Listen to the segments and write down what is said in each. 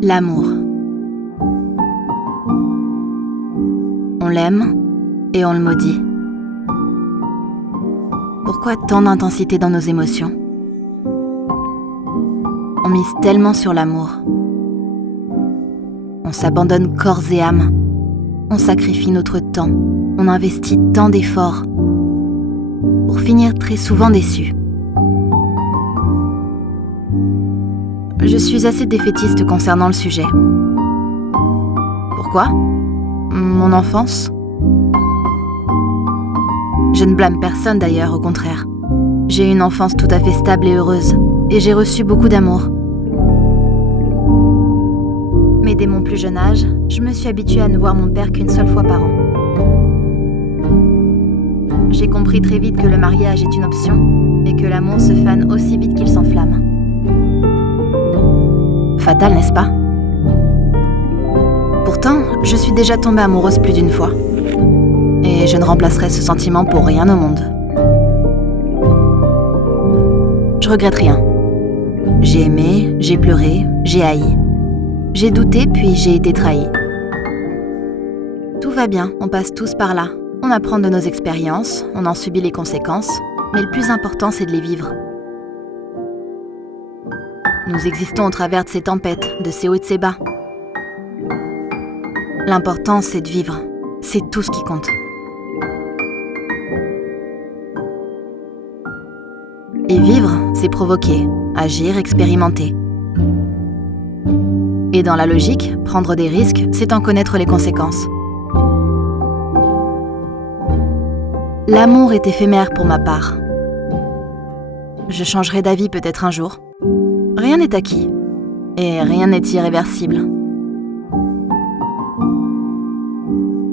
L'amour. On l'aime et on le maudit. Pourquoi tant d'intensité dans nos émotions ? On mise tellement sur l'amour. On s'abandonne corps et âme. On sacrifie notre temps. On investit tant d'efforts pour finir très souvent déçus. Je suis assez défaitiste concernant le sujet. Pourquoi ? Mon enfance ? Je ne blâme personne d'ailleurs, au contraire. J'ai eu une enfance tout à fait stable et heureuse, et j'ai reçu beaucoup d'amour. Mais dès mon plus jeune âge, je me suis habituée à ne voir mon père qu'une seule fois par an. J'ai compris très vite que le mariage est une option, et que l'amour se fane aussi vite qu'il s'enflamme. Fatal, n'est-ce pas ? Pourtant, je suis déjà tombée amoureuse plus d'une fois. Et je ne remplacerai ce sentiment pour rien au monde. Je regrette rien. J'ai aimé, j'ai pleuré, j'ai haï. J'ai douté, puis j'ai été trahie. Tout va bien, on passe tous par là. On apprend de nos expériences, on en subit les conséquences, mais le plus important, c'est de les vivre. Nous existons au travers de ces tempêtes, de ces hauts et de ces bas. L'important, c'est de vivre. C'est tout ce qui compte. Et vivre, c'est provoquer, agir, expérimenter. Et dans la logique, prendre des risques, c'est en connaître les conséquences. L'amour est éphémère pour ma part. Je changerai d'avis peut-être un jour. Rien n'est acquis, et rien n'est irréversible.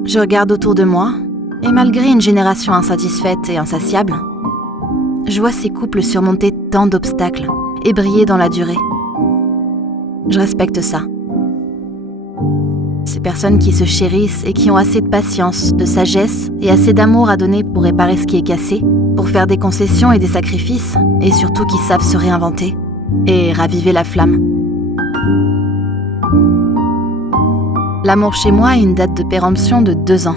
Je regarde autour de moi, et malgré une génération insatisfaite et insatiable, je vois ces couples surmonter tant d'obstacles et briller dans la durée. Je respecte ça. Ces personnes qui se chérissent et qui ont assez de patience, de sagesse et assez d'amour à donner pour réparer ce qui est cassé, pour faire des concessions et des sacrifices, et surtout qui savent se réinventer et raviver la flamme. L'amour chez moi a une date de péremption de 2 ans.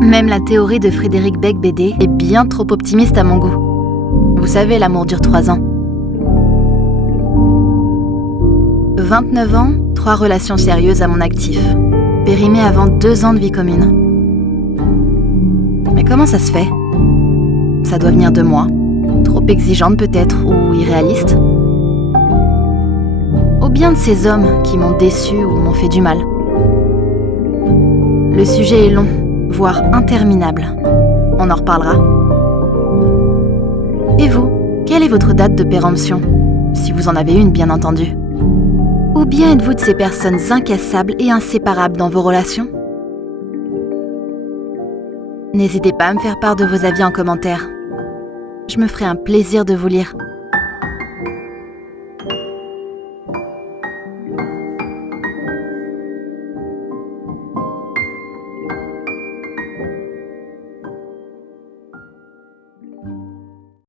Même la théorie de Frédéric Beigbeder est bien trop optimiste à mon goût. Vous savez, l'amour dure 3 ans. 29 ans, 3 relations sérieuses à mon actif, périmées avant 2 ans de vie commune. Mais comment ça se fait ? Ça doit venir de moi. Trop exigeante peut-être, ou irréaliste ? Ou bien de ces hommes qui m'ont déçue ou m'ont fait du mal. Le sujet est long, voire interminable. On en reparlera. Et vous, quelle est votre date de péremption ? Si vous en avez une, bien entendu. Ou bien êtes-vous de ces personnes incassables et inséparables dans vos relations ? N'hésitez pas à me faire part de vos avis en commentaire. Je me ferai un plaisir de vous lire.